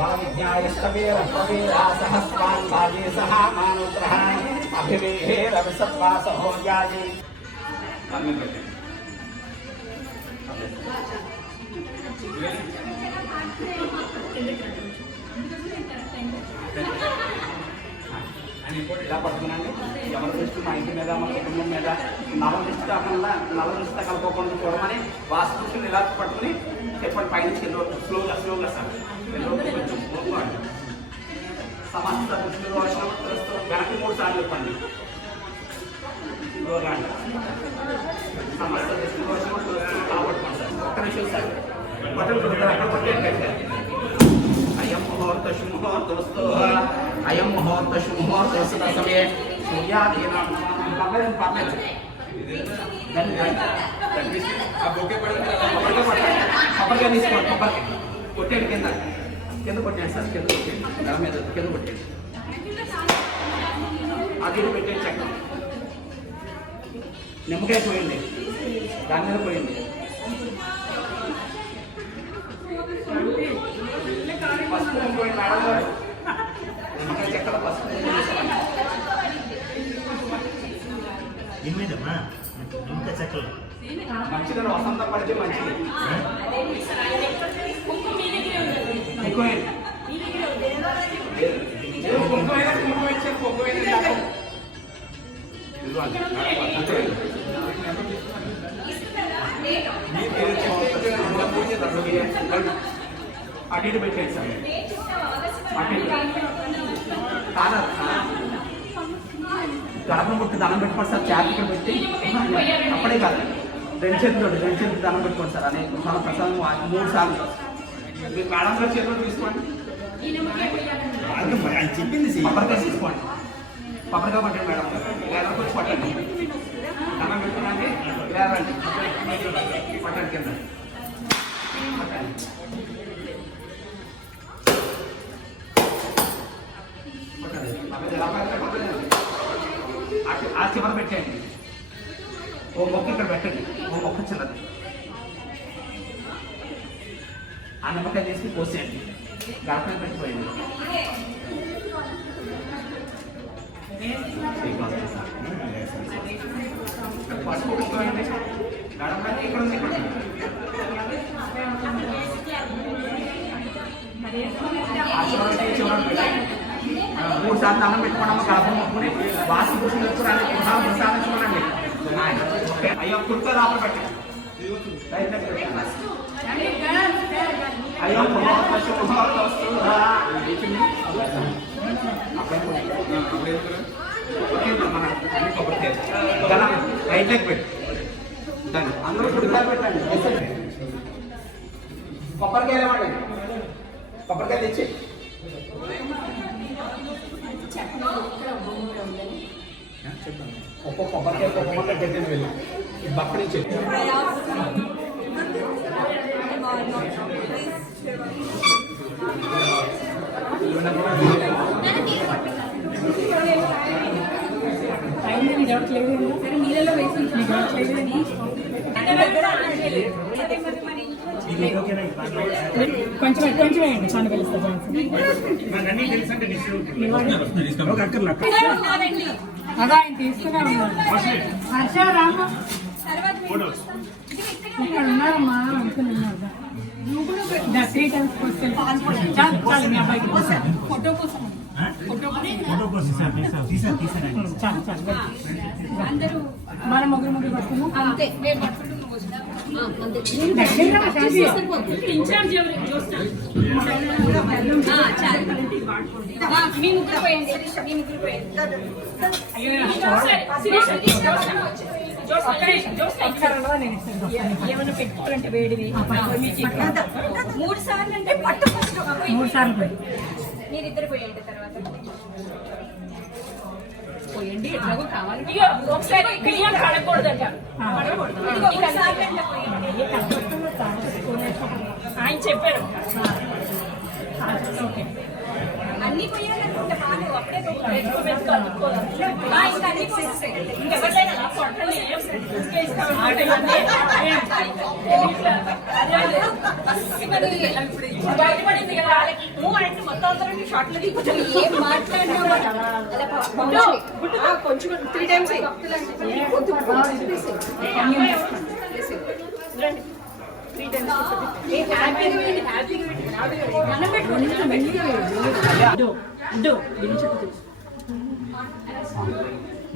वाविज्ञायस्तवेरप्रवेरा सहस्वान् भागे सहा मानोत्रः अभिवेहेरविसत्वासहो जाये ఇలా పట్టుకున్నాండి. ఎవరి దృష్టి మా ఇంటి మీద మా కుటుంబం మీద నవ దృష్టి కాకుండా నవ దృష్టి కలుపుకోకుండా చూడమని వాస్తు దృష్టిని ఇలా పట్టుకుని చెప్పండి. పైన స్లోగా సార్ కొంచెం సమస్త దృష్టి దోషం వెనక్కి 3 సార్లు చెప్పండి. సమస్త దృష్టి దోషం కాపాడుకోండి సార్. ఒక్క నిమిషం సార్. బట్టలు కొట్టారు. అయం ముహూర్త శుముహూర్తస్తు అయం ముహూర్త శుముహూర్తస్తు సమయే సూర్యాదీనాం పక్కన కొబ్బరికాయ తీసుకోండి. కొబ్బరికాయ కొట్టేయండి. కింద కొట్టేయండి సార్. కింద కొట్టేయండి. నెల మీద కింద కొట్టేయండి. అది పెట్టేయండి. చక్క నిమ్మకాయ పోయింది. దాని మీద పోయింది. పసుపు పోయింది మేడం గారు. నిమ్మకాయ చెక్కల పసుపు ఏమేదమ్మా ఇంకా చెక్కలు మంచిగా వసంత పడితే మంచిది. అటు పెట్టేది సార్. గడపను పుట్టి దండం పెట్టుకోండి సార్. చేతికి పెట్టి అప్పుడే కాదు, 2 చేతులు దండం పెట్టుకోండి సార్. అనేక ప్రసాదం 3 సార్లు మీరు మేడం గారు చేతులు తీసుకోండి. చెప్పింది కొబ్బరికాయ తీసుకోండి. కొబ్బరికాయ పట్టండి మేడం గారు. లేదా వచ్చి పట్టండి. దండం పెట్టుకున్నాండి. లేదండి పట్టండి. కింద పట్టండి. ఆ చివర పెట్టండి. ఓ మొక్క ఇక్కడ పెట్టండి. ఓ మొక్క చిన్నది. ఆ నిమ్మకాయ తీసి పోసేయండి. గడపని పెట్టిపోయింది. పసుపు పెట్టుకోండి. గడపని ఇక్కడ ఉంది. 3 సార్లు దండం పెట్టుకోవడం. గడప మొక్కుని వాస్తు పురుషులు ప్రసాదించుకోనండి. అయ్యో కుర్తా లోపల పెట్టండి. అయ్యో రైట్ లెగ్ పెట్టి అందరూ కుర్తా పెట్టండి. కొబ్బరికాయ ఇవ్వండి. కొబ్బరికాయ తెచ్చి ఒక్కొక్క కొబ్బరికాయ పెట్టేది వెళ్ళి బక్క నుంచి నీళ్ళలో వేసి కొంచెం వేయండి. చాలా అదా ఆయన తీసుకునే ఉన్నారు. హర్ష రామ ఇక్కడ ఉన్నారమ్మా. అనుకుని ఉన్నారు. 3 times చాలు చాలు. మీ అబ్బాయికి ఫోటో కోసం చాలు చాలు. మన ముగ్గురు పట్టుకున్నాం అంతే. మీ ముగ్గురు పోయింది. ఏమైనా పెట్టుకోవాలంటే వేడివి 3 సార్లు అంటే పట్టు 3 సార్లు పోయి మీరిద్దరు పోయండి. తర్వాత పోయండి. ఎట్లాగో కావాలి. ఒకసారి కడకూడదంట. ఆయన చెప్పారు. ఓకే అన్ని పోయాలనుకుంటే అప్పుడే ఇంకెవరిదైనా బయటపడింది కదా అంటే మొత్తం అందరూ షార్ట్లో దిగుతారు. ఏం మాట్లాడినా కొంచెం 3 times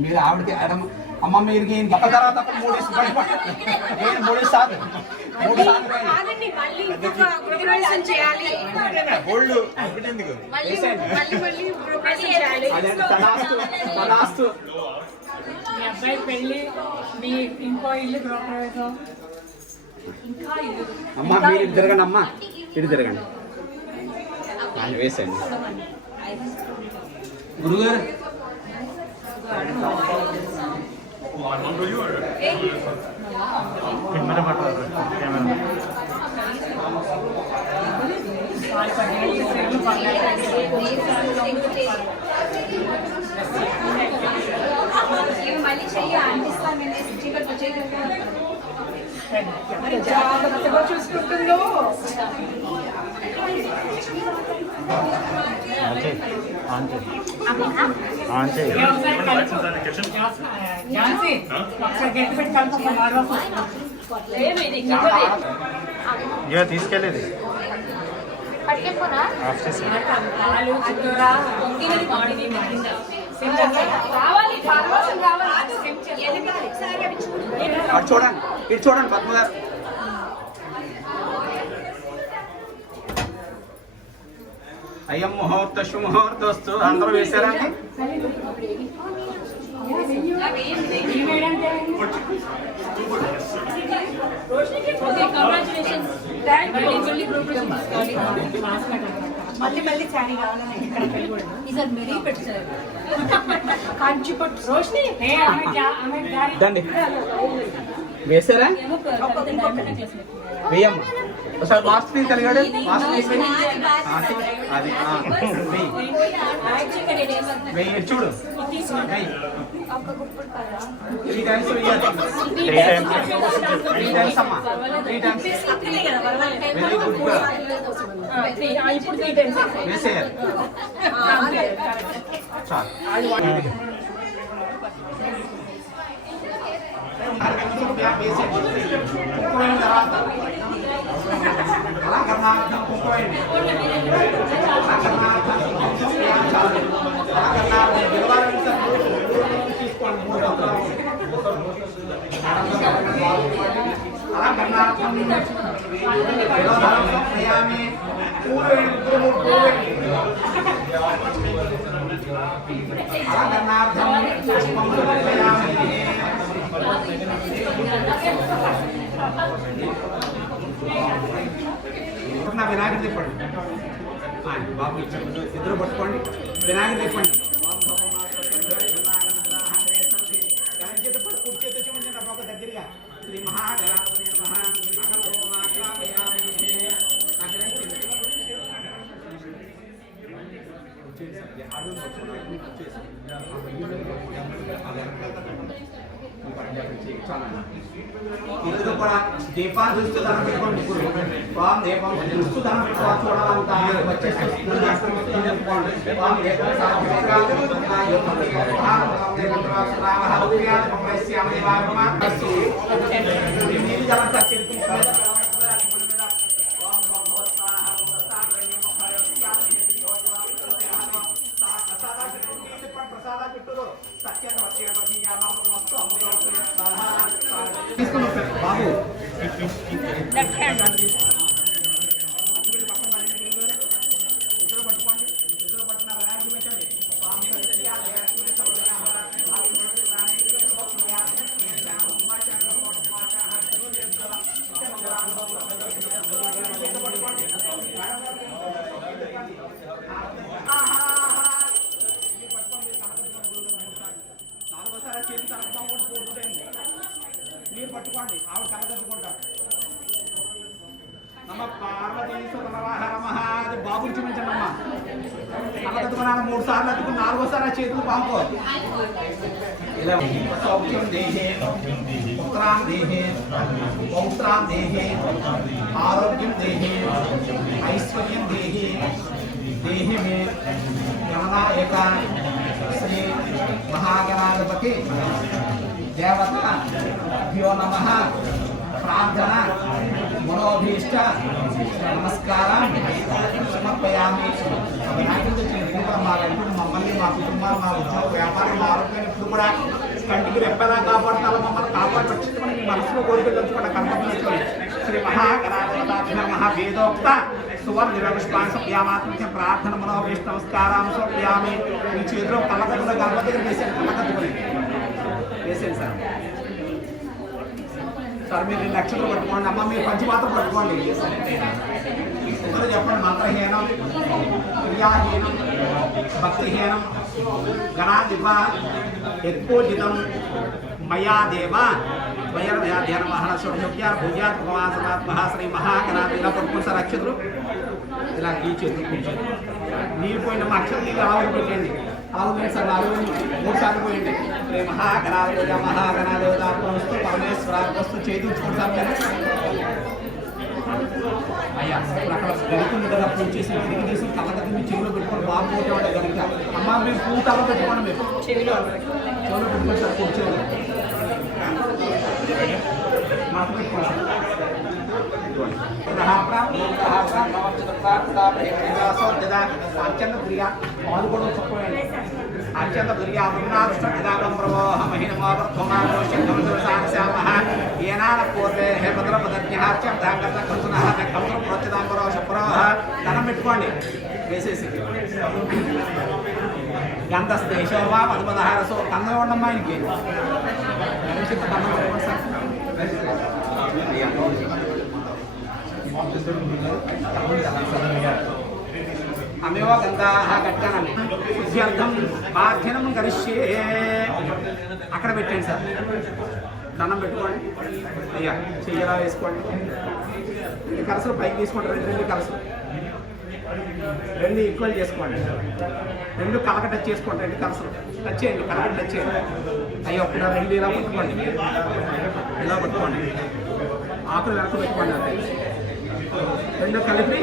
మీరు ఆవిడకి అమ్మ మీరు గొప్ప తర్వాత 3 సార్లు మీ అబ్బాయి పెళ్లి, మీ ఇంకో ఇల్లు గృహప్రవేశం, ఇంకా ఇల్లు. అమ్మ మీరు ఇటు తిరగండి, అమ్మ ఇటు తిరగండి, ఆయన వేసేయండి. గురుగారు కెమెరా పట్టారు కెమెరా మళ్ళీ చెయ్యి అంటిస్తాను జాగ్రత్తగా చూసుకుంటుందో. తీసుకెళ్ళేది చూడండి, ఇటు చూడండి పద్మ గారు. అయ్యం ముహూర్త శుముహూర్తస్తు అందరూ వేశారా? మళ్ళీ శారీ కావాలని మెరీ పెట్టారు కంచిపట్టు రోషిని దండి వేసారా? వేయమ్మ ఒకసారి వాస్తు తీసి కలిగాడు, వాస్తు తీసి అది వెయ్యి చూడు, వెయ్యి 3 times వెయ్యాలి. 3 times అమ్మా, 3 times వెరీ గుడ్ వేసేయాలి. చాలు తర్వాత వినాయకుడు తిప్పండి, బాబు ఇద్దరు పట్టుకోండి, వినాయకుడు తిప్పండి. దగ్గరగా శ్రీ మహాగణాధిపతి ఇందులో కూడా దీపాలు చూస్తూ ధనం పెట్టుకోండి. దీపం చూస్తూ ధనం పెట్టుకోవాలి. చూడాలంతా బాబు మీరు పట్టుకోండి, ఆవిడ కనకట్టుకుంటారు. నమ పార్వతీశ్వర అది బాబుని చూపించండి అమ్మా. అలా 3 సార్లు అతుకుని 4వ సారి చేతులు పాముకోవాలి. सौख्यं देहे पुत्रां देहे पौत्रां देहे आरोग्यं देहे ऐश्वर्यं देहे देहे में गणनायक श्री महागणाधिपति देवता भ्यो नमः प्रार्थना मनोभीष्ट नमस्कार समर्पयामि మమ్మల్ని మా కుటుంబాలు మా ఉద్యోగ వ్యాపారం మా ఆరోగ్యాన్ని ఇప్పుడు కూడా కంటికి రెప్పలా కాపాడుతారు మమ్మల్ని కాపాడు రక్షించమని మీ మనసులో కోరికలు తెచ్చుకున్న కర్మఫలించుకొని శ్రీ మహాగణాధిపతాభ్య మహావేదోక్త సువర్ణిరవిష్పాంశవ్యామాత్మక ప్రార్థన మనోభీష్ట నమస్కారం స్వప్యామి మీ చేతిలో కళ్ళకట్టులో గర్భ దగ్గర వేసాను కళ్ళకట్టుకొని వేసాను సార్ సార్ మీరు 2 లక్షలు పట్టుకోండి అమ్మ మీరు పంచమాత్రం పట్టుకోండి అందరూ చెప్పండి మంత్రహీనం క్రియాహీనం భక్తిహీనం గణాధిప యత్పూజితం మయా దేవ వైరధ్యాన మహానశ్వర భుజాత్ భగవాన్ శ్రీ మహాగణాధి ఇలా పట్టుకుని సార్ అక్షతులు ఇలా ఈ చేతులు నీరు పోయిన మా అక్షరం నీళ్ళు అలా పెట్టండి అలా ఉంది సార్ 3 సార్లు పోయింది శ్రీ మహాగణాధిపతి మహాగణాధిపతి పరమేశ్వర వస్తు చేయించుకోండి సార్ అయ్యా అక్కడ గణితం కదా పూజ చేసి తిరిగి తీసి కళ్ళకి మీ చెవిలో పెట్టుకొని బాగుపోతే ఉంటే గణిత అమ్మ మీరు పూజ తల పెట్టుకోండి మీరు చెవిలో పెట్టుకోండి సార్ పూజ చెవిలో మాట పెట్టుకోండి సార్ అత్యంత ప్రియ వాళ్ళు కూడా చెప్పండి అత్యంత ప్రియ ఏనాడ పూర్వే హే భద్రపద్యార్చం దాంగత కంసున కంసున ప్రోత్యదాంబరో శుభ్రో ధనం పెట్టుకోండి వేసేసి గంధస్తేశోవా మధుమదహారసో కన్నం ఉండమ్మా ఇంకే అమేవ గంధాః గట్టానమి శుద్ధ్యర్థం బాధ్యనం కరిష్యే అక్కడ పెట్టండి సార్ దండం పెట్టుకోండి అయ్యా చెయ్యలా వేసుకోండి కలసలు పైకి తీసుకోండి 2 కలసలు 2 ఈక్వల్ చేసుకోండి 2 కలక టచ్ చేసుకోండి 2 కలసలు టచ్ చేయండి కలక టచ్ చేయండి అయ్యా ఒక్కడ 2 ఇలా పట్టుకోండి ఆకులు వెనక పెట్టుకోండి అంతే 2 కలిపి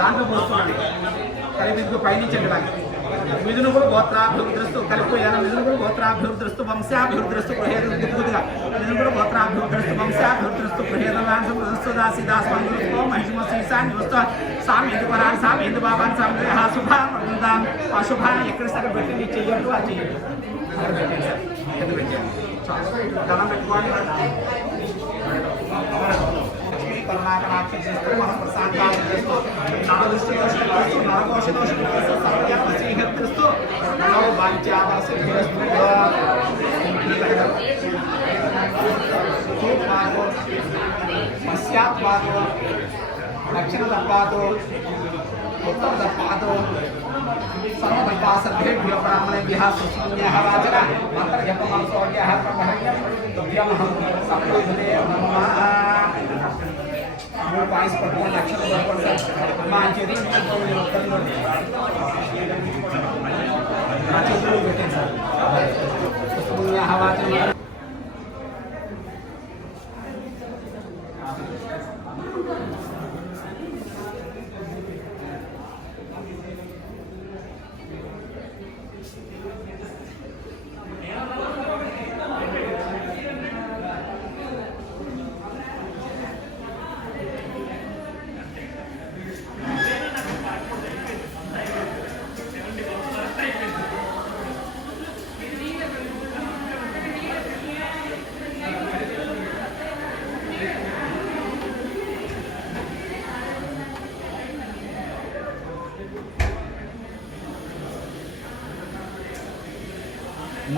దాంట్లో పోసుకోండి కలిపి ఇంకో పైనుంచండి దాన్ని మిథునుగులు గోత్రాభివృద్ధిస్తూ కలిపిపోయాను మిథునుగులు గోత్రాభివృద్ధిస్తూ వంశాభివృద్ధిస్తూ ప్రహేదం గుర్తుగా మిథునుగులు గోత్రాభివృద్ధిస్తూ వంశాభివృద్ధిస్తూ ప్రహేదం లాంటి దాసిదాస్తో మహిమ శ్రీశాన్యుస్తో సామి ఎందు పరాన్ని సామి ఎందు బాబాన్ని సామి శుభాన్ వృందాం అశుభాన్ ఎక్కడ సరే పెట్టండి చెయ్యొద్దు ఆ చెయ్యొద్దు అక్కడ పెట్టండి సార్ ఎందుకు పెట్టండి ధనం పెట్టుకోండి కరుణాకరాక్షి చేస్తూ మనం ప్రశాంతాలు చేస్తూ నాదృష్టి దోషిస్తూ నరకోశ దోషిస్తూ సర్వజన్మ శ్రీహరిస్తూ నో వాంఛాదర్శి పశ్చాత్పాదో దక్షిణ దర్పాదో ఉత్తర దర్పాదో सर्वभक्तासभ्येभ्यो ब्राह्मणेभ्यः सुस्मन्यः वाचन मन्त्रजपमनसोऽन्यः प्रभहव्यं तुभ्यमहं सम्बोधने नमः मूल पाइस पटवन लक्षण पटवन मां चेतन चेतन बेटे सुस्मन्यः वाचन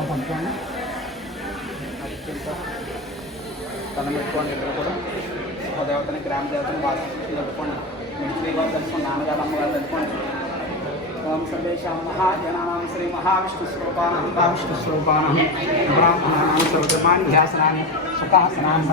పంపుకోండి తన పెట్టుకోండి ఇక్కడ కూడా దేవతని గ్రామ దేవతని బాగా పెట్టుకోండి మీ శ్రీవారు తెలుసుకోండి నాన్నగారు అమ్మగారు తెలుసుకోండి ఓం సర్వేషాం మహాజనానాం శ్రీ మహావిష్ణుస్వరూపానాం విష్ణుస్వరూపానాం బ్రాహ్మణానాం సర్వధర్మాణి ధ్యాసనాని సుఖాసనాన్ని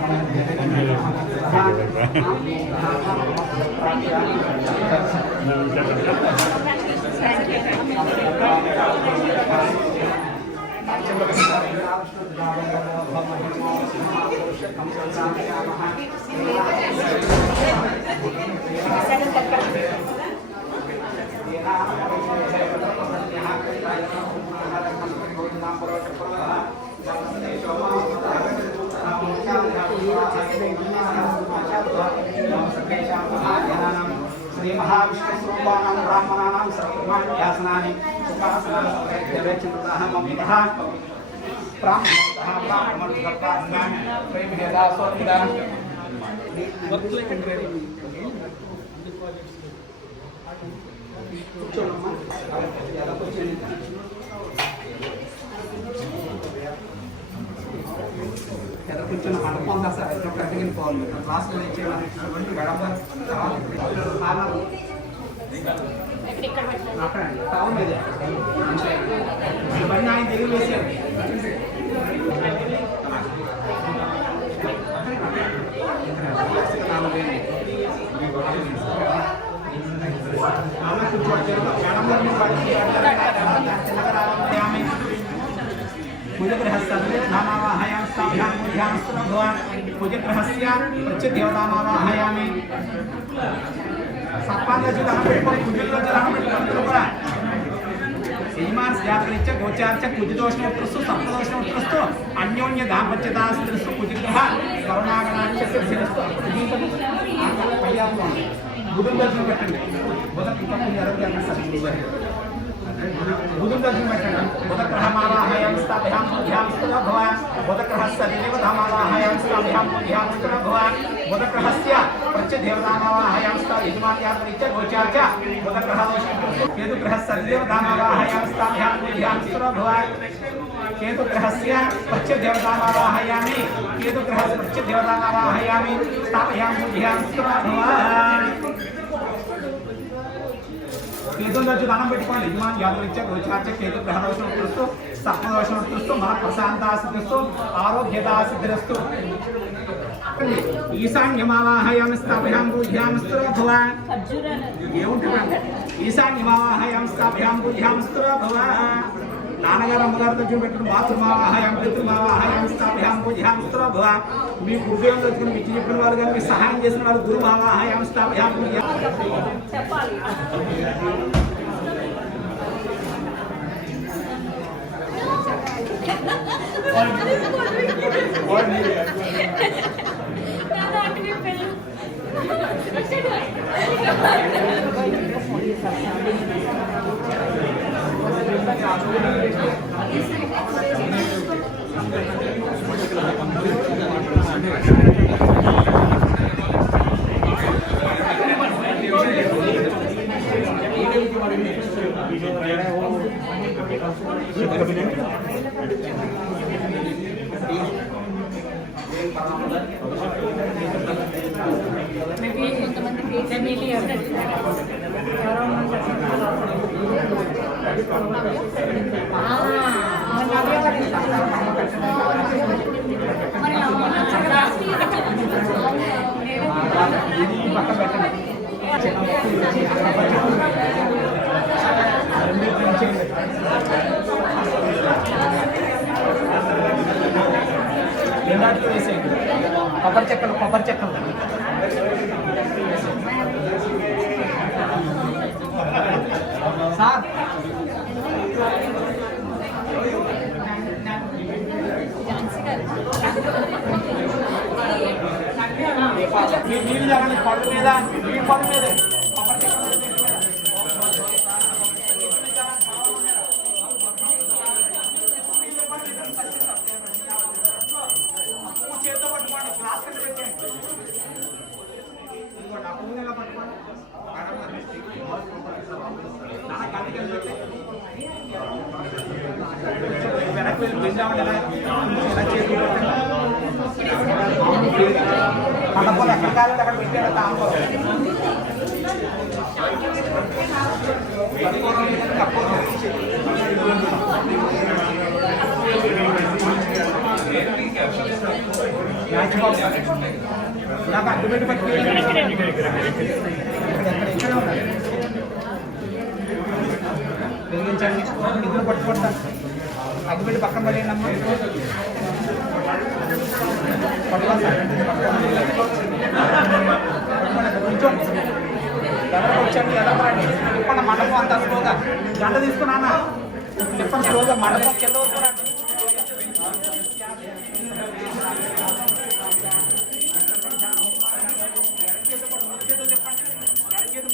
श्री महाविष्णुस्वरूपाणां ब्राह्मणानां सर्वकर्माण्यासनानि सुखासनाः ममितः ब्राह्मणः प्रेमहेदास्वपिता కూర్చొని అనుకుందా సార్ అయితే కట్టిగిన పోవాలి క్లాస్లో ఇచ్చేవాళ్ళు టౌన్ మీద ఇవన్నీ ఆయన తెలుగు వేసారు कुजग्रहस्य प्रत्यदेवतामावाहयामि सर्पांगजी दान पेट्टुकोनि कुजग्रहजी दान पेट्टुकोनि కూడా యజమాన్ జాతకరీత్య గోచార్చ కుజదోషణోత్తరస్తు సప్తదోషణోత్తరస్తు అన్యోన్య దాంపత్యదాస్త్రస్తు కుజగ్రహ కరుణాగణాక్షస్య శిరస్తు దీపం పయ్యాపు బుధుని దర్శనం పెట్టండి బుధ కృపకు ఆరోగ్యాన్ని సరిపోవాలి बुधं दर्शनं పెట్టండి बुधग्रहमावाहयामि स्थापयामि ध्यानस्तुना भवान् बुधग्रहस्य देवतामावाहयामि स्थापयामि ध्यानस्तुना भवान् बुधग्रहस्य प्रत्यदेवतामावाहयामि स्थापयामि यजमान्यापरित्य गोचार्च बुधग्रहदोषं केतुग्रहस्य देवतामावाहयामि स्थापयामि ध्यानस्तुना भवान् केतुग्रहस्य प्रत्यदेवतामावाहयामि केतुग्रहस्य प्रत्यदेवतामावाहयामि स्थापयामि ध्यानस्तुना भवान् కేతుని వచ్చి దానం పెట్టుకోండి యజమాన్ యాదృత్య గోచార్చ కేతు గ్రహదోషం వస్తూ సప్తదోషం వస్తూ మన ప్రశాంతాసిద్ధిస్తూ ఆరోగ్యదాసిద్ధిరస్తు ఈశాన్యమావాహయామి స్థాపయామి పూజ్యామి స్థిరో భవ ఏముంటుందండి ఈశాన్యమావాహయామి స్థాపయామి పూజ్యామి స్థిరో భవ నాన్నగారు అమ్మగారితో చూపెట్టిన మాతృమావాహయామి పితృమావాహయామి స్థాపయామి పూజ్యామి స్థిరో భవ మీ ఉద్యోగం తెచ్చుకుని మీకు చెప్పిన వాళ్ళు కానీ మీకు సహాయం చేసిన వాళ్ళు గురుమావాహయామి స్థాపయామి చెప్పాలి కొబ్బరి చెక్కలు సార్ నీళ్ళు జరగని పళ్ళు మీద ఈ పళ్ళు మీద కొబ్బరి చెక్కలు చేతితో పట్టుకోండి గ్లాస్ కింద పెట్టండి ఇంకోటి ఆ పువ్వుని ఎలా పట్టుకోండి వెనక్కి వెళ్ళి బెంజామని ఎలా చేతి మనకు ఎక్కడ కాలేదు అక్కడ పెట్టాడు తాంబో నాకు అడ్డు పెట్టి పెరిగించండి నిధులు పట్టుకుంటాను అగ్గిపెట్టి పక్కన పడేయండి వచ్చండి ఎలా పడండి తిప్పండి మండపం అంతా స్లోగా గంట తీసుకున్నా తిప్పండి స్లోగా మండపం కింద వస్తున్నాండి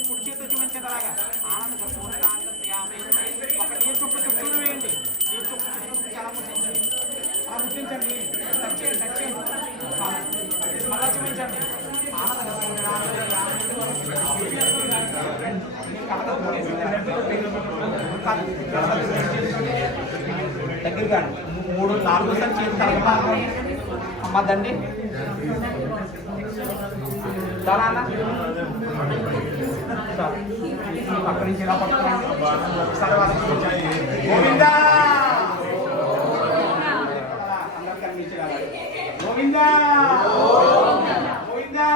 కుడి చేతితో చూపించండి అలాగా ఆనంద ఒక నీరు చుట్టూ చుట్టూ వేయండి నీరు చుట్టూ అలా ముట్టించండి అలా ముట్టించండి టచ్ చేయండి మళ్ళా చూపించండి దగ్గరగా 3-4 సార్లు చేతి కలగ అమ్మదండి చాలా అక్కడి నుంచి ఇలా పట్టుకోండి ఒకసారి వాళ్ళకి గోవిందా గోవిందా గోవిందా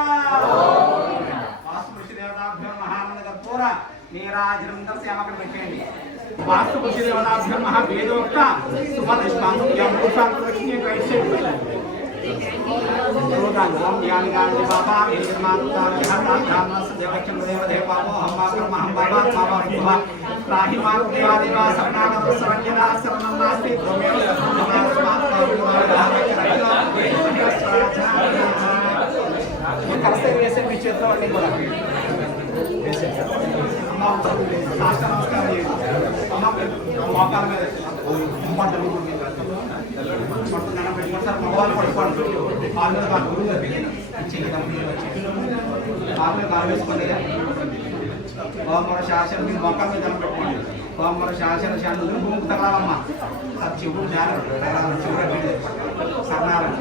వాస్తుపురుష దేవతాభ్యం మహానంద కర్పూర నీరాజనం దర్శయామక్కడ పెట్టండి వాస్తుపురుష దేవతాభ్యం మహా వేదోక్త సుమనిష్టాంతం యమృషాంతం లక్ష్మీ కైసేపు ఓం జ్ఞాని గాంధీ బాబా వేదమానుతాని హతాధ్యానస్ దేవచంద్రదేవ దేవామో హంబాకర్మ హంబాబాత్మాభవ రాహి మారు దేవాదేవా సర్ణాగత శరణ్యదా శరణం నాస్తి త్వమేవ కలసే వేసే మీ చేతిలో అన్నీ కూడా సాష్ట నమస్కారం చేయండి మోకాల మీద పంటలు సార్ మగవాళ్ళు పడుకోండి కాలు మీద కాలు కాలు వేసుకోండి మన శాసన మీరు మొక్కల మీద దండం పెట్టుకోండి మన శాసన శాంతులు భూమికి తగలాలమ్మా అది చెవుడు జాగ్రత్త చెవుడు సన్నారం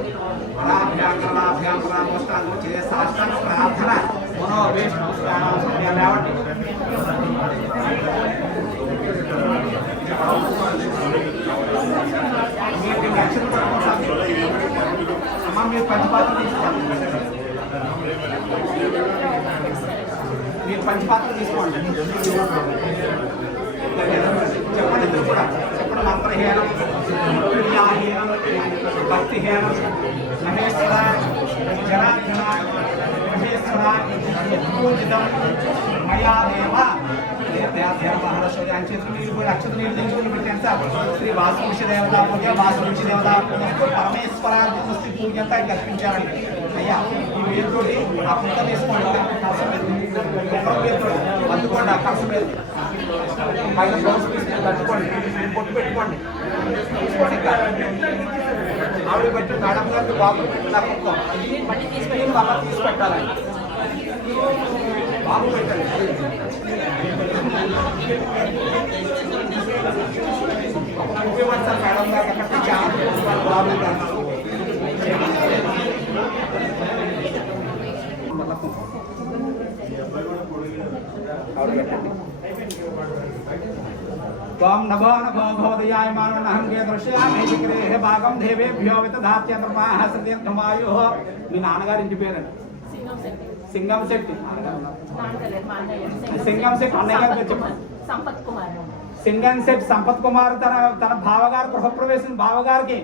అనాభ్యాంకరాభ్యాంకరా మోష్టాంగం చే సాష్టాంగ ప్రార్థన మనోవేష్ లేవండి అమ్మ మీరు పంచపాత్ర తీసుకోండి మీరు పంచపాత్ర తీసుకోండి చెప్పండి ఇద్దరు కూడా చెప్పండి మంత్రహీనం క్రియాహీనం భక్తిహీనం మహేశ్వర జనార్దన మహేశ్వర పూజితం మయా దేవ అక్షత నీళ్ళు తెచ్చుకుని పెట్టాను సార్ శ్రీ వాసుపురుష దేవత పూజ వాసుపురుష దేవత పూజకు పరమేశ్వరాన్ని దృష్టి పూజ అంతా కల్పించారండి అయ్యా ఈ వేరుతోటి ఆ పుట్ట తీసుకోండి వేరుతోటి అందుకోండి ఆ కలస మీద పైన బ్లౌజ్ తీసుకొని కట్టుకోండి పొట్టు పెట్టుకోండి తీసుకోండి ఇంకా ఆవిడ పెట్టి మేడం గారికి బాబు పెట్టిన పుట్టం తీసుకొని మళ్ళీ తీసి పెట్టాలండి బాబు పెట్టండి సార్ మేడం గారు అక్కడ బాబు त्वं नभो नभो भवदयाय मानवनहं के दृश्यामि चक्रे भागं देवेभ्यो वितधात्यन्द्रमाः सत्यन्तमायुः మీ నాన్నగారి ఇంటి పేరండి సింగం శెట్టి సింగం శెట్టి అన్నయ్య గారు చెప్పండి సింగం శెట్టి సంపత్ కుమార్ తన బావగారు గృహప్రవేశం బావగారికి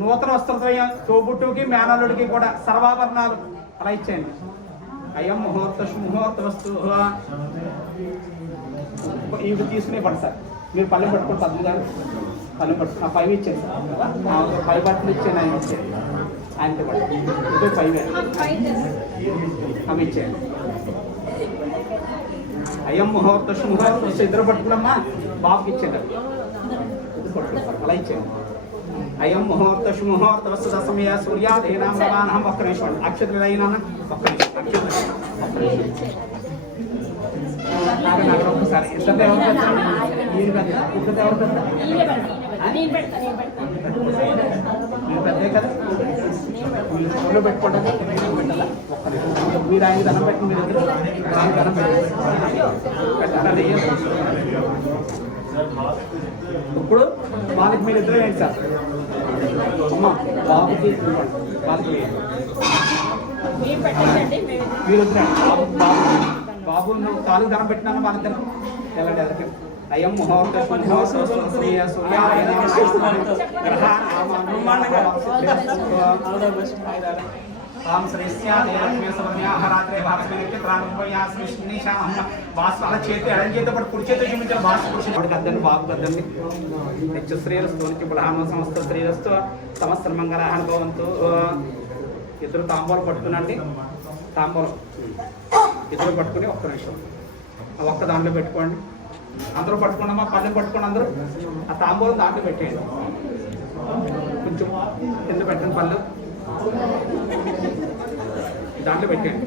నూతన వస్త్రద్వయం తోబుట్టుకి మేనల్లుడికి కూడా సర్వాభరణాలు అలా ఇచ్చేయండి అయం ముహూర్త ముహూర్త వస్తు ఇవి తీసుకునే పడు సార్ మీరు పల్లె పట్టుకోండి పద్మ గారు పల్లె పట్టుకుని ఆ 5 ఇచ్చేది సార్ 5 బట్టలు ఇచ్చాను ఆయన వచ్చేది ఆయనతో పాటు ఇదే 5 అవి ఇచ్చేయండి అయం ముహూర్త ముహూర్త వస్తు ఇద్దరు పట్టుకున్నమ్మా బాబుకి ఇచ్చేయండి ఇద్దరు పట్టుకుని సార్ అలా ఇచ్చేయండి అయం ముహూర్త ముహూర్త వస్తు దశమయ సూర్యాధీనాం భవానహం ఒక్క నిమిషం అక్షత్రులు అయినా ఒక్క నిమిషం ఒకసారి ఇద్దరు ఎవరు పెడతారు మీరు పెద్ద ఇద్దరు ఎవరు పెడతారు మీరు పెద్దే కదా మీరు స్కూల్లో పెట్టుకోండి పెట్టాలా ఒక్క నిమిషం మీరు ఆయన ధనం పెట్టి మీరు ఇద్దరు ఆయన ధనం పెట్టాలి ఇప్పుడు వాళ్ళకి మీరు ఇద్దరు ఏంటి సార్ అమ్మ బాబుకి వాళ్ళకి మీరు బాబు బాబు నువ్వు కాలు ధనం పెట్టినాను వాళ్ళిద్దరు వెళ్ళండి ఎవరికి అయం ముహూర్త ఓం శ్రీ రాత్రి బాస్ అలా చేతి ఎడం చేతి పట్టు కుడి చేతి చూపించారు బాస్ పురుషుడికి అద్దండి బాబు కద్దండి నిత్య శ్రీరస్తు నిత్య బ్రహ్మ సమస్త శ్రీరస్తు సమస్త మంగళాహన భవంతు. ఇద్దరు తాంబూలం పట్టుకునండి, తాంబూలం ఇద్దరు పట్టుకుని ఒక్క నిమిషం ఒక్క దాంట్లో పెట్టుకోండి. అందరూ పట్టుకున్నామా, పళ్ళు పట్టుకోండి అందరూ. ఆ తాంబూలం దాంట్లో పెట్టేయండి, కొంచెం కింద పెట్టండి, పళ్ళు దాంట్లో పెట్టండి,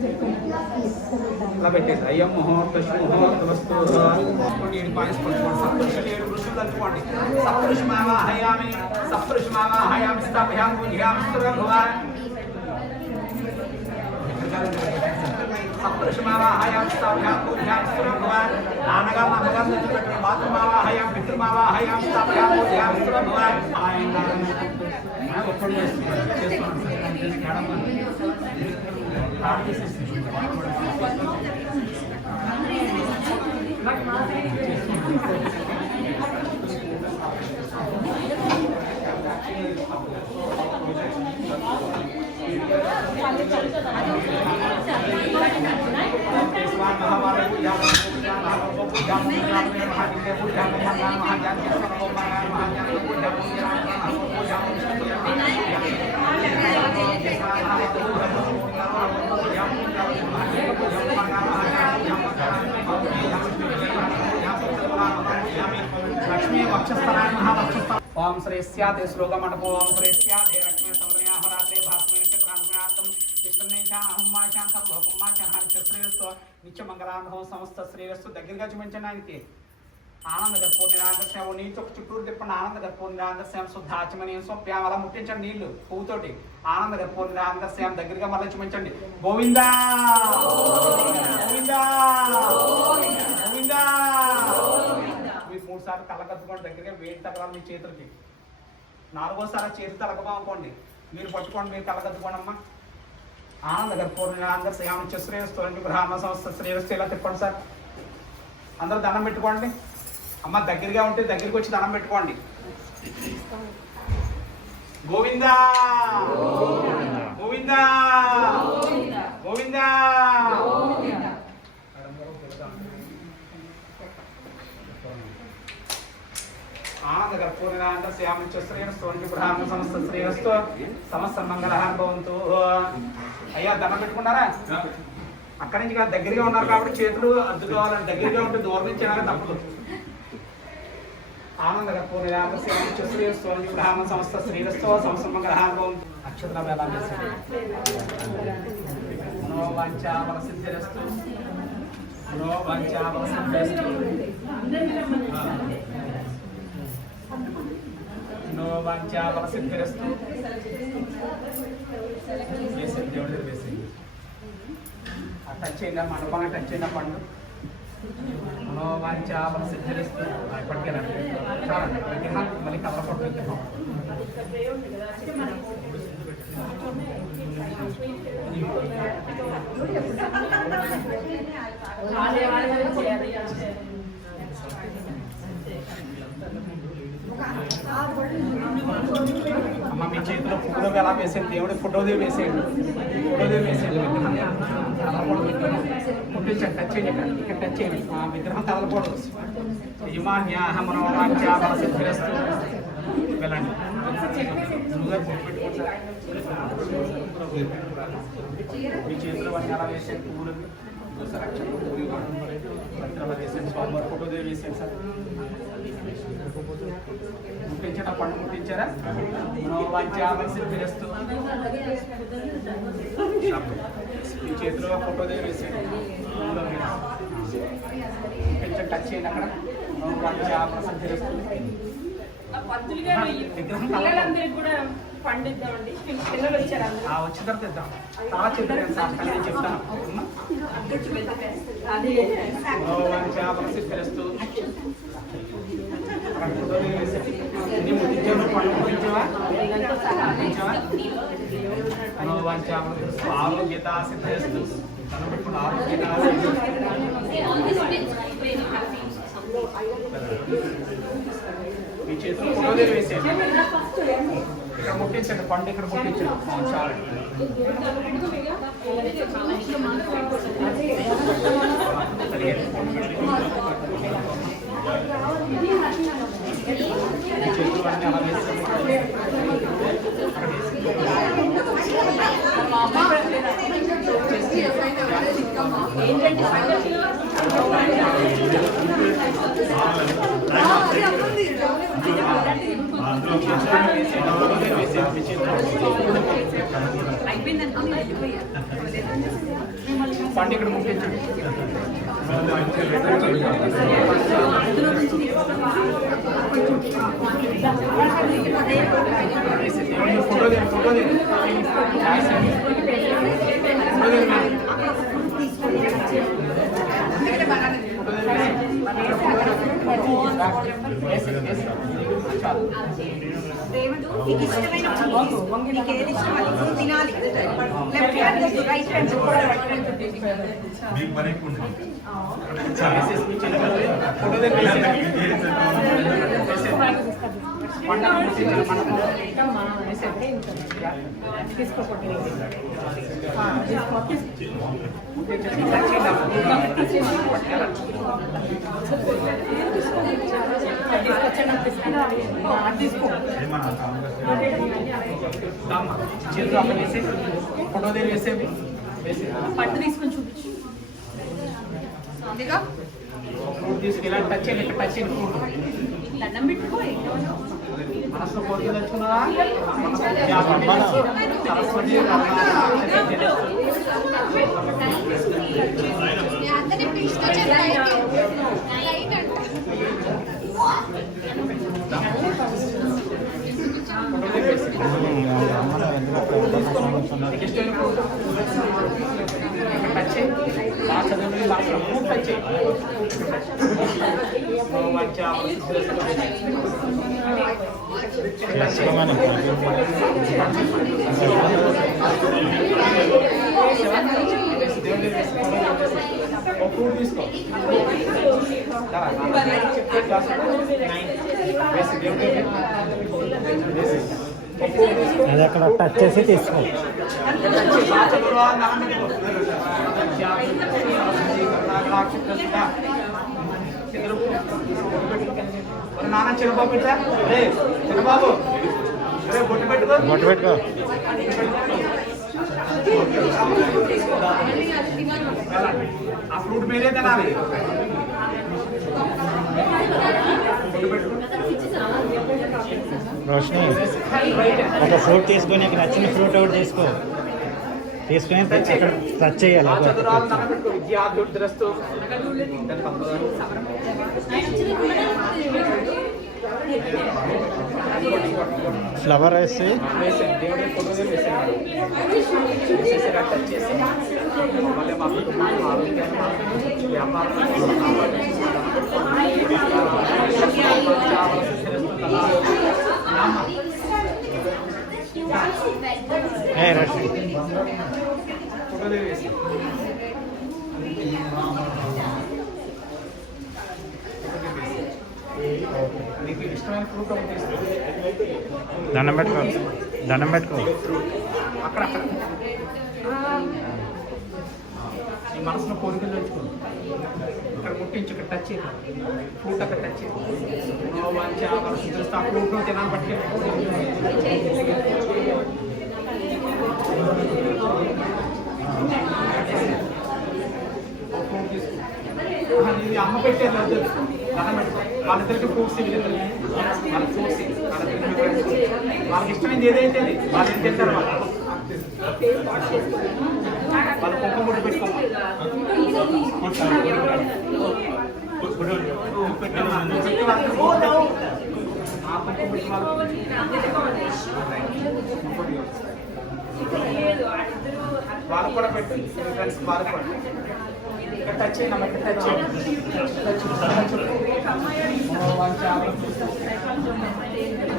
అలా పెట్టేది. అయ్యం ముహూర్త ముహూర్త వస్తు 7 పాయింట్స్ పట్టుకోండి. సప్తఋషులు 7 ఋషులు అనుకోండి. సప్తఋషిమావాహయామి సప్తఋషిమావాహయామి స్థాపయామి పూజయామి భగవాన్. సప్తఋషిమావాహయామి స్థాపయామి పూజయామి భగవాన్. నాన్నగారు అమ్మగారు తెచ్చిపెట్టిన మాతృమావాహయామి పితృమావాహయామి స్థాపయామి పూజయామి భగవాన్. ఒక్కడు చేస్తున్నాను లక్ష్మీ వక్షస్థలాన్ని మహావక్షస్థలం. ఓం శ్రీ స్యాతే శ్లోక మండపం. ఓం శ్రీ స్యాతే లక్ష్మీ సమరయాహరాత్రే భాస్మే నక్షత్రానుగ్రహార్థం శ్రీరస్తు నిత్య మంగళానుభవం సమస్త శ్రీరస్తు. దగ్గరగా చూపించండి ఆయనకి. ఆనంద గర్భోని నిరాంతర్శం నీళ్ళు ఒక చుట్టూరు తిప్పండి. ఆనంద గర్భోని నిరాంతర్శం శుద్ధాచమని స్వప్యాం అలా ముట్టించండి నీళ్లు పువ్వుతోటి. ఆనంద గర్భోని నిరాంతర్శం దగ్గరగా మళ్ళీ చూపించండి. గోవిందా గోవిందా గోవిందా. మీరు 3 సార్లు కళ్ళకద్దుకోండి. దగ్గరగా వేడి తగలాలి మీ చేతులకి. 4వసారి చేతి తలకబానుకోండి. మీరు పట్టుకోండి, మీరు కళ్ళకద్దుకోండి అమ్మా. ఆనంద గర్భోని నిరాంతర్శం శ్రేయస్సు బ్రహ్మ సంస్థ శ్రేయస్సు. ఇలా తిప్పండి సార్. అందరూ దండం పెట్టుకోండి అమ్మ. దగ్గరగా ఉంటే దగ్గరికి వచ్చి దండం పెట్టుకోండి. గోవిందా గోవిందా గోవిందా. ఆనంద గర్భోనిరాంత శ్యామించ శ్రేయస్సు బ్రహ్మ సంస్థ శ్రేయస్సు సమస్త మంగళహాన్ భవంతు. అయ్యా దండం పెట్టుకున్నారా? అక్కడి నుంచి దగ్గరగా ఉన్నారు కాబట్టి చేతులు అద్దుకోవాలని. దగ్గరగా ఉంటే దూరం నుంచి అనగా తప్పదు. ఆనంద గర్భోనిరాంత శ్యామించ శ్రేయస్సు బ్రహ్మ సంస్థ శ్రేయస్సు సమస్త మంగళహాన్ భవంతు. అక్షతరాలు ఎలా చేస్తారు? మనోవాంఛాబల సిద్ధిరస్తు మనోవాంఛాబల సిద్ధిరస్తు మనోవాంఛాబల సిద్ధిరస్తు. వేసేది దేవుడి దగ్గర వేసేది. టచ్ అయిందా మండపాన్ని? టచ్ అయిందా పండు? మనోవాంఛాబల సిద్ధిరస్తు. ఇప్పటికేనండి చాలండి. మళ్ళీ కవర పట్టుకుంటాం. అమ్మ మీ చేతిలో ఫోటో ఎలా వేసేది? దేవుడి ఫోటోదే వేసేయండి. ఫోటోదే వేసేయండి. పుట్టించండి. టచ్ చేయండి. ఇక్కడ టచ్ చేయండి. విగ్రహం కదలకూడదు. యజమాన్యాహ మనోవాంఛాబల సిద్ధిరస్తు. వెళ్ళండి. మీ చేతిలో అన్నీ అలా వేసేది. పువ్వులు వేసేది. స్వామివారి ఫోటోదే వేసేది సార్. ముట్టించారా? పండు ముట్టించారా? మనోవాంఛాబల సిద్ధిరస్తు. మీ చేతిలో ఫోటో దగ్గర వేసేయండి. ముట్టించండి. టచ్ చేయండి. అక్కడ మనోవాంఛాబల సిద్ధిరస్తు. పిల్లలందరికీ కూడా పండిద్దామండి. పిల్లలు వచ్చారు. వచ్చిన తర్వాత ఇద్దాం. చాలా చెప్పాను సార్, నేను చెప్తాను. మనోవాంఛాబల సిద్ధిరస్తు. ఆరోగ్యత సిద్ధిరస్తు. ఆరోగ్యత మీ చేతిలో ఫోటో దగ్గర వేసేయండి. ఇక్కడ ముట్టించండి, పండు ఇక్కడ ముట్టించండి. చాలు. చేతులు అన్నీ అలా వేసేయండి. పండు ఇక్కడ ముట్టించండి. ఫోటో దేవుడు నీకు ఇష్టమైన నీకు ఏది ఇష్టం అది నువ్వు తినాలి. లెఫ్ట్ హ్యాండ్ రైట్ హ్యాండ్ చేతులు అక్కడ వేసి ఫోటో దగ్గర వేసేవి. పట్టు తీసుకొని చూపించు. ఫ్రూట్ తీసుకు ఇలా టచ్ చేయండి. ఇక్కడ టచ్ చేయండి. ఫ్రూట్ దండం పెట్టుకో. మనసులో కోరిక తెచ్చుకున్నారా? సరస్వతి తీసుకో. అది అక్కడ టచ్ చేసి తీసుకో. నాన్న చిన్నబాబు పెట్టా. చిన్నబాబు బొట్టు పెట్టుకో. బొట్టు పెట్టుకో. ఆ ఫ్రూట్ మీరే తినాలి. రోషిని ఒక ఫ్రూట్ తీసుకొని ఇక్కడ నచ్చిన ఫ్రూట్ ఒకటి తీసుకో. తీసుకుని అక్కడ టచ్ చేయాలి. ఫ్లవర్ వేసి రష్మి దండం పెట్టుకో. దండం పెట్టుకో. అక్కడ నీ మనసులో కోరికలు తెచ్చుకోండి. ఇక్కడ ముట్టించి ఇక్కడ టచ్ చేయాలి. ఫ్రూట్ అక్కడ టచ్ చేయాలి. మంచి ఆ ఫ్రూట్ తినాలి పట్టుకెళ్ళి. ఇది అమ్మ పెట్టేది వద్దు. వాళ్ళిద్దరికి ఫ్రూట్స్ వాళ్ళకి ఫ్రూట్స్ వాళ్ళకి ఇష్టమైంది ఏదైతే వాళ్ళు ఏం తింటారు. వాళ్ళు కుంకుమ గుడి పెట్టుకోవాలి. వాళ్ళు కూడా పెట్టు. ఫ్రెండ్స్ వాళ్ళు కూడా ఇక్కడ టచ్ చేయండి. ఇక్కడ టచ్ చేయండి.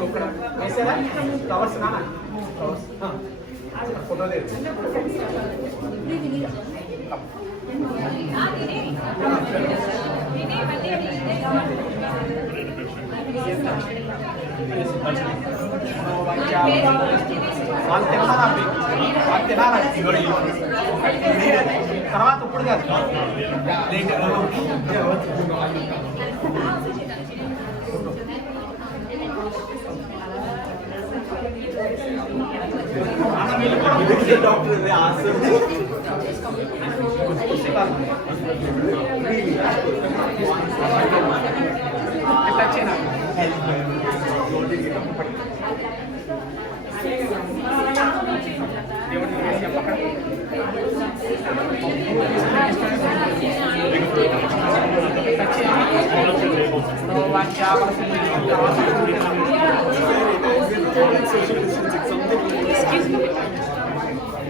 ఇక్కడ వేసారా కవర్స్ నాన్న? కవర్స్ ఫోటో లేదు. వాళ్ళు తినాలి తర్వాత ఇప్పుడు కాదు.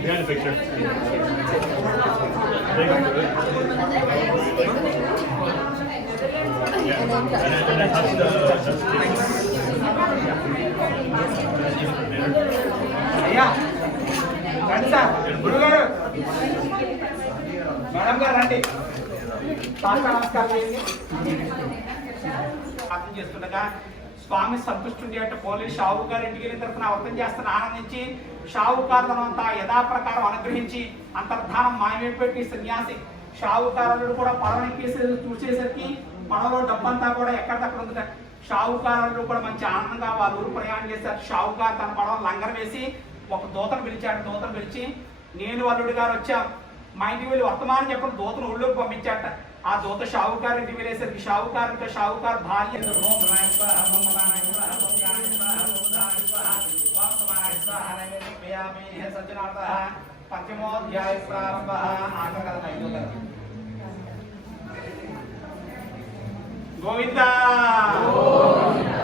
Behind the picture. అయ్యా రండి సార్, గురుగారు మేడం గారు రండి. నమస్కారం చేయండి. అర్థం చేస్తుండగా స్వామి సంతుష్టి అంటే పోలీస్ షావుకారు ఇంటికి వెళ్ళిన తరఫున అర్థం చేస్తున్న ఆనందించి షావుకారులంతా యథాప్రకారం అనుగ్రహించి అంతర్ధానం మాయమైపెట్టి సన్యాసి షావుకారులు కూడా పడవనికి చూసేసరికి పడవలో డబ్బంతా కూడా ఎక్కడిదక్కడ ఉంది. షావుకారులు కూడా మంచి ఆనందంగా వాళ్ళ ఊరు ప్రయాణం చేశారు. షావుకారు తన పడవ లంగర వేసి ఒక దూతను పిలిచాడు. దూతను పిలిచి, నేను అల్లుడి గారు వచ్చాం, మా ఇంటికి వెళ్ళి వర్తమానం చెప్పిన దూతను ఊళ్ళోకి పంపించాట. ఆ దూత షావుకారు ఇంటికి వెళ్ళేసరికి షావుకారు భార్య పంచమోధ్యాయ ప్రారంభ. గోవిందా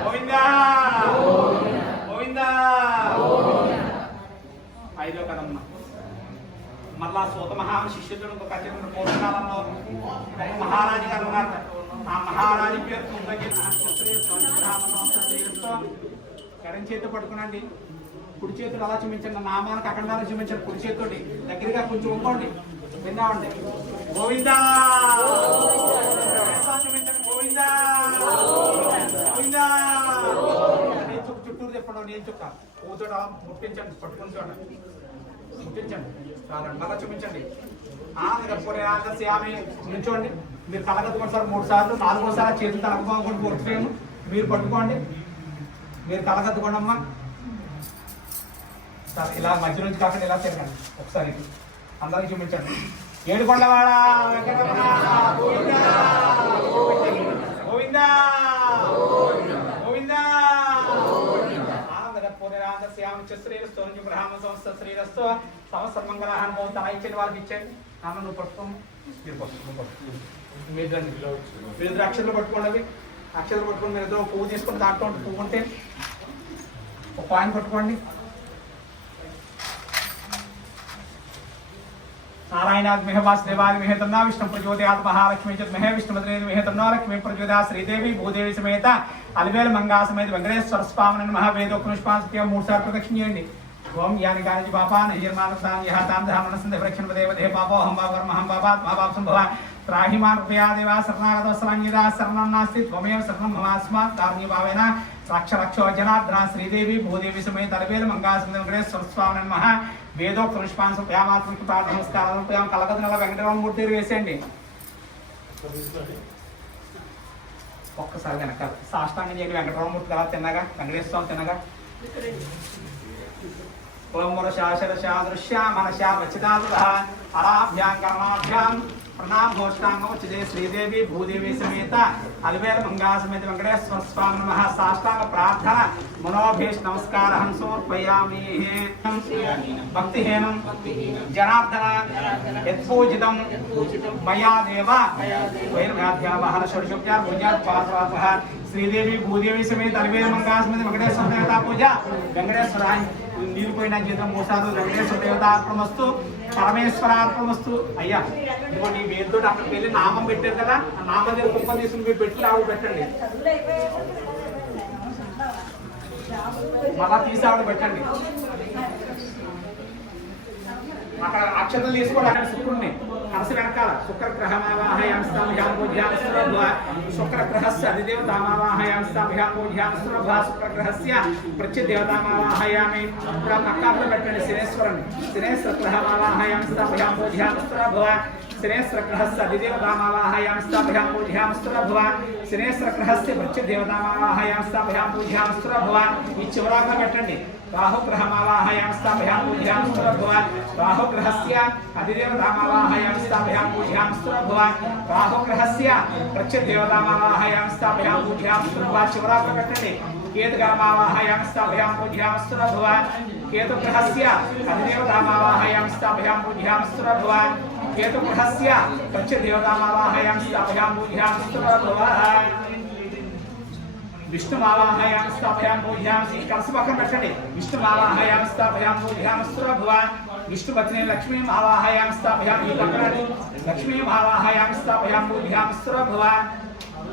గోవిందా గోవిందా. ఐదో కదమ్మ. మళ్ళా సూత మహారాజు శిష్యుడు పూర్వకాలంలో మహారాజు గారు ఉన్నారు. ఆ మహారాజు పేరు కరం చేతి పట్టుకునండి, కుడి చేతులు అలా చూపించండి, నామానికి అక్కడ చూపించండి. కుడి చేతితోటి దగ్గరగా కొంచెం ఒప్పుకోండి, విన్నామండి. గోవిందా చూపించండి, గోవిందా గోవిందా. చుట్టూరు చెప్పండి, నేను చుక్క ఊతోట ముట్టించండి, పట్టుకుని చూడండి, ముట్టించండి, మళ్ళా చూపించండి. ఆనందపూరి ఆమె నిల్చోండి. మీరు కలగత్తుకోండి సార్ 3 సార్లు, 4వసారి చేతులు తలకపోకుండా కొట్టుకోము. మీరు పట్టుకోండి, మీరు కలగత్తుకోండి అమ్మా. సార్ ఇలా మధ్య నుంచి కాకుండా ఇలా తిరగండి ఒకసారి, అందరికి చూపించండి. ఏడుకొండవాడ వెంకటరమణ గోవిందా గోవిందా గోవిందా. శ్రీరస్తో సంవత్సర మంగళాన్ని పోతే ఇచ్చేది వాళ్ళకి ఇచ్చేయండి. నాన్న నువ్వు పట్టుకోండి, మీరు మీరు అక్షరాలు పట్టుకోండి. అవి అక్షరాలు పట్టుకోండి. మీరు ఇద్దరు పువ్వు తీసుకుని దాంట్లో పువ్వు ఉంటే ఒక కాయిన్ పట్టుకోండి. नारायणात्मह वासुदेवाय महेतन्ना विष्णु प्रचोदयात् महालक्ष्मी च महे विष्णुमद्रे महेतन्ना लक्ष्मी प्रचोदयात् श्रीदेवी भूदेवी समेत अलवेल मंगा समेत वेंकटेश्वर स्वामी नमः वेदोक्तनुष्पांसत्य 3 सार प्रदक्षिण చేయండి. ఓం యాని గాని పాపా నిర్మాణం యహ తాం ధామన సందే రక్షణ దేవ దేవ పాపో హం బావర్ మహం బాబాత్ మహాపాప సంభవ త్రాహిమాన్ కృపయా దేవా శరణాగత సలాంగిదా శరణం నాస్తి త్వమేవ శరణం మమాస్మాత్ కారుణ్య భావేన రక్ష రక్షో జనార్దన శ్రీదేవి భూదేవి సమేత अलवेल मंगा समेत वेंकटेश्वर स्वामी नमः వేదోక్త పుష్పాంశం ప్రేమాత్మక ప్రార్థన నమస్కారాలను ప్రేమ కలగదనల వెంకటరామమూర్తి వేసేయండి. ఒక్కసారి వెనక సాష్టాంగం చేయండి. వెంకటరామమూర్తి అలా తిన్నగా, వెంకటేశ్వర స్వామి తిన్నగా. ఓంశదృశ్య మనశా వచిదాభ్యాం కర్మాభ్యాం ప్రణామోష్టాంగోచిదే శ్రీదేవి భూదేవి సమేత अलवेल मंगा समेत वेंकटेश्वर स्वामी नमः साष्टांग प्रार्थना मनोभीष नमस्कारं समर्पयामि. भक्तिहीनं जनार्दन यत्पूजितं मया देव वैर्व्याध्यावहन षोडशोपचार पूजा पार्श्वापः श्रीदेवी भूदेवी समेत अलवेल मंगा समेत वेंकटेश्वर देवता पूजा. वेंकटेश्वराय నీరు పోయిన జీతం 3 సార్లు వెంకటేశ్వర దేవతార్పణమస్తు పరమేశ్వరార్పణమస్తు. అయ్యా ఇదిగో నీ పేరుతో అక్కడికి వెళ్ళి నామం పెట్టారు కదా, ఆ నామం దగ్గర కుప్ప తీసుకుని మీరు పెట్టి ఆవిడ పెట్టండి, మళ్ళా తీసి ఆవిడ పెట్టండి. అక్కడ అక్షతలు తీసుకోవడానికి శుక్రుడిని మనసు వెనకాల శుక్రగ్రహమావాహయాం స్థాభ్యాం పూజ్యాం సురభ శుక్రగ్రహస్య అధిదేవతామావాహయాం స్థాభ్యాం పూజ్యాం సురభ శుక్రగ్రహస్య ప్రత్యదేవతామావాహయామి. ఇప్పుడు పక్కాపులో పెట్టండి శనేశ్వరుని. శనేశ్వరగ్రహమావాహయాం స్థాభ్యాం పూజ్యాం సురభ శనేశ్వరగ్రహస్య అధిదేవతామావాహయాం స్థాభ్యాం పూజ్యాం సురభ శనేశ్వరగ్రహస్య ప్రత్యదేవతామావాహయాం స్థాభ్యాం పూజ్యాం సురభ. ఈ చివరాగా పెట్టండి. రాహుగ్రహమావాహయాం స్థాభ్యాం పూజ్యాం సురభ రాహుగ్రహస్య అధిదేవతామావాహయాం స్థాభ్యాం పూజ్యాం సురభ రాహుగ్రహస్య ప్రత్యదేవతామావాహయాం స్థాభ్యాం పూజ్యాం సురభ. చివరాగా పెట్టండి. కేతుగ్రహమావాహయాం స్థాభ్యాం పూజ్యాం సురభ కేతుగ్రహస్య అధిదేవతామావాహయాం స్థాభ్యాం పూజ్యాం సురభ కేతుగ్రహస్య ప్రత్యదేవతామావాహయాం స్థాభ్యాం పూజ్యాం సురభ. విష్ణుమావాహయాం స్థాపయాం పూజ్యాం. కలిసి పక్కన పెట్టండి. విష్ణుమావాహయాం స్థాపయాం పూజ్యాం సురభ విష్ణుపత్ని లక్ష్మీం ఆవాహయాం స్థాపయాం. ఈ పక్కన లక్ష్మీం ఆవాహయాం స్థాపయాం పూజ్యాం సురభ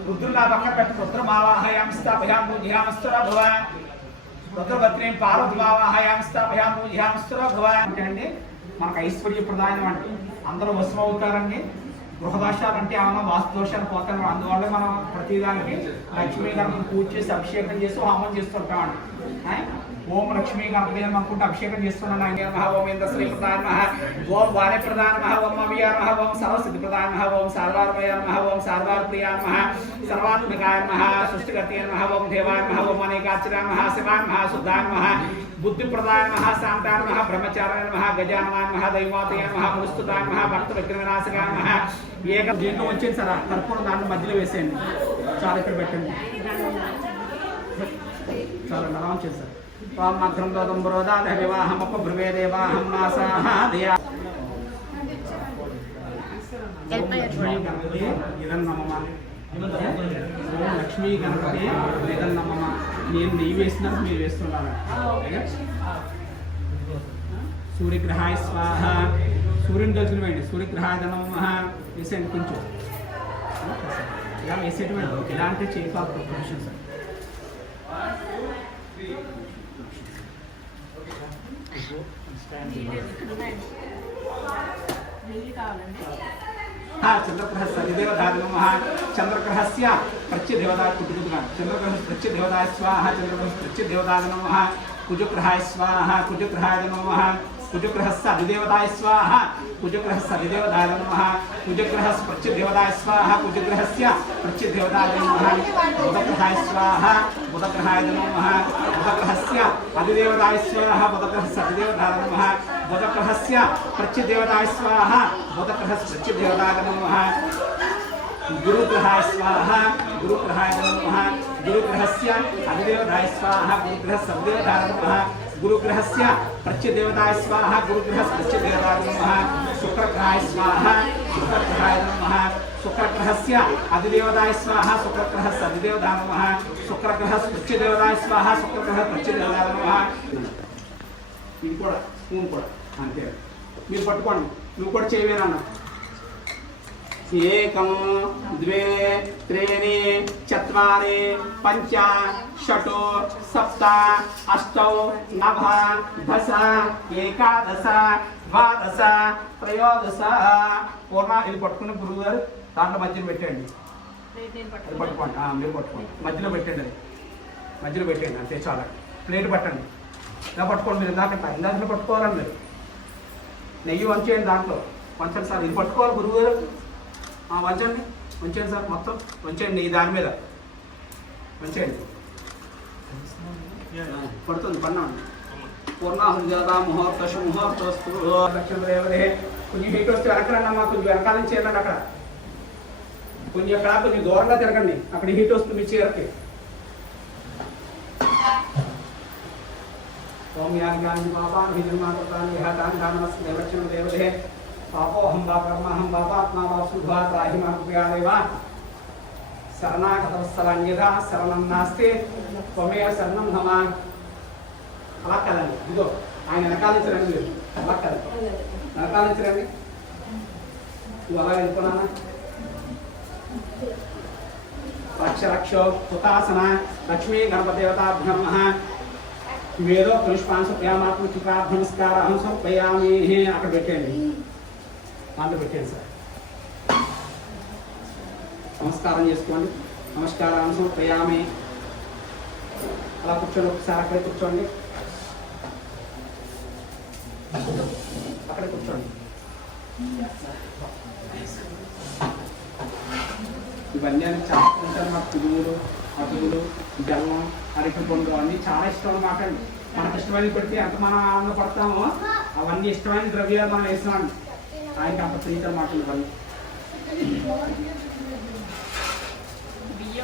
రుద్రులా పక్కన పెట్టి రుద్రమావాహయాం స్థాపయాం పూజ్యాం సురభ రుద్రపత్ని పార్వతిమావాహయాం స్థాపయాం పూజ్యాం సురభ. అంటే అండి మనకు ఐశ్వర్య ప్రదానం అంటే అందరూ వశం అవుతారండి. గృహదోషాలు అంటే ఏమైనా వాస్తు దోషాలు పోతారు. అందువల్ల మనం ప్రతిదానికి లక్ష్మీ గణపతి పూజ చేసి అభిషేకం చేసి హోమం చేస్తుంటామండి. ఓం లక్ష్మీ గణపతి అని అనుకుంటే అభిషేకం చేస్తున్నాను. ఆయన ఓం ఇంద్ర శ్రీ ప్రధాన ఓం వాణి ప్రధాన ఓం అవ్యార ఓం సరస్వతి ప్రధాన ఓం సార్వార్మయ ఓం సార్వార్ ప్రియ సర్వాత్మకాయ సృష్టికర్త ఓం దేవాయ ఓం అనేకాచర శివాయ శుద్ధాయ బుద్ధి ప్రదాయ శాంతాయ బ్రహ్మచారాయ గజాననాయ దైవాతయ ముస్తుతాయ భక్త విగ్రహనాశకాయ ఏక దీంట్లో వచ్చేది సార్ కర్పూరం దాంట్లో మధ్యలో వేసేయండి. చాలా ఇక్కడ పెట్టండి. చాలా అలా వచ్చేది సార్. మగ్రం దోదం బరోదాద వివాహం అప్ప భ్రువే దేవాహం నాసాహదయా ఇదన్నమ్మ లక్ష్మీ గణపతి ఇదన్నమ్మ. నేను నెయ్యి వేసినాక మీరు వేస్తున్నాను. సూర్యగ్రహాయ స్వాహ. సూర్యుని దర్శనం వేయండి. సూర్యగ్రహాయ నమః వేసేయండి. కొంచెం ఇలా వేసేటువంటి ఇలాంటి చేయకాల ప్రొఫెషన్ సార్. చంద్రగ్రహస్య అధిదేవతాయ నమః చంద్రగ్రహస్య ప్రత్యదేవతాయ కుటుంబ చంద్రగ్రహస్య ప్రత్యదేవతాయ స్వాహ చంద్రగ్రహస్య ప్రత్యదేవతాయ నమః కుజగ్రహాయ స్వాహ కుజగ్రహాయ నమః కుజగ్రహస్య అధిదేవతాయ స్వాహ కుజగ్రహస్య అధిదేవతాయ నమః కుజగ్రహస్య ప్రత్యదేవతాయ స్వాహ కుజగ్రహస్య ప్రత్యదేవతాయ నమః బుధగ్రహాయ స్వాహ బుధగ్రహాయ నమః బుధగ్రహస్య అధిదేవతాయ స్వాహ బుధగ్రహస్య అధిదేవతాయ నమః బుధగ్రహస్య ప్రత్యదేవతాయ స్వాహ బుధగ్రహస్య ప్రత్యదేవతాయ నమః గురుగ్రహాయ స్వాహ గురుగ్రహాయ నమః గురుగ్రహస్య అధిదేవతాయ స్వాహ గురుగ్రహస్య అధిదేవతాయ నమః గురుగ్రహస్య ప్రత్యదేవతాయ స్వాహ గురుగ్రహస్య ప్రత్యదేవతాయ నమః శుక్రగ్రహాయ స్వాహ శుక్రగ్రహాయ నమః శుక్రగ్రహస్య అధిదేవతాయ స్వాహ శుక్రగ్రహస్య అధిదేవతాయ నమః శుక్రగ్రహస్య ప్రత్యదేవతాయ స్వాహ శుక్రగ్రహస్య ప్రత్యదేవతాయ నమః. ఇది కూడా స్పూన్ కూడా అంతే. మీరు పట్టుకోండి. నువ్వు కూడా చేయవేనా. ఏకం ద్వే త్రీణి చత్వారి పంచ షట్ సప్త అష్టౌ నవ దశ ఏకాదశ ద్వాదశ త్రయోదశ పూర్ణ. ఇది పట్టుకున్న గురువు గారు దాంట్లో మధ్యలో పెట్టండి. అది పట్టుకోండి. మీరు పట్టుకోండి. మధ్యలో పెట్టండి. అది మధ్యలో పెట్టండి. అంతే చాలా. ప్లేట్ పట్టండి. ఇలా పట్టుకోండి. మీరు ఇందాక పట్టుకోవాలండి. మీరు నెయ్యి వంచేయండి. దాంట్లో వంచండి సార్. ఇది పట్టుకోవాలి గురువు గారు. వంచండి. వంచేయండి సార్. మొత్తం వంచేయండి. ఈ దాని మీద వంచేయండి. పడుతుంది. పన్నాండి. పూర్ణాహుతి జాత ముహూర్త శుముహూర్తస్తు లక్ష్మీదేవదే. కొంచెం హీట్ వస్తే వెనకరండి అమ్మా. కొంచెం వెనకాల నుంచి చేయండి. అక్కడ కొంచెం అక్కడ కొంచెం దూరంగా తిరగండి. అక్కడ హీట్ వస్తుంది మీ చీరకి. సౌమ్యాన్ని పాపాన్ని హిజన్మాతాన్ని హాతాన్ని దానమస్తి లక్ష్మీదేవదే. పాపోహం వా కర్మహం పాపాత్మా వా శుభా త్రాహి మాదేవ శరణాగతవత్సలాన్యథా శరణం నాస్తి త్వమేవ శరణం మమ. అలా కదండి. ఇదిగో ఆయన వెనకాల నుంచి రండి. మీరు అలా కదండి. వెనకాల నుంచి రండి. నువ్వు అలా వెళ్ళిపోనా. రక్ష రక్షో సుతాసన లక్ష్మీ గణపదేవతాభ్యం నమః. వేదో పుష్పాంశ ప్రేమాత్మక నమస్కారం సమర్పయామి. అక్కడ పెట్టండి, దాంట్లో పెట్టండి సార్. నమస్కారం చేసుకోండి. నమస్కారం సమర్పయామి. అలా కూర్చోండి, ఒకసారి అక్కడే కూర్చోండి, అక్కడే కూర్చోండి. ఇవన్నీ అని చాలా ఉంటారు మాకు. పువ్వులు, అటుకులు, బెల్లం, అరటి పండు అన్నీ చాలా ఇష్టం అన్నమాట అండి. మనకు ఇష్టమైనవి పెడితే ఎంత మనం ఆనందపడతామో అవన్నీ ఇష్టమైన ద్రవ్యాలు మనం వేస్తున్నాం. ఆయనకి అంత ప్రీతి అన్నమాట ఇవన్నీ.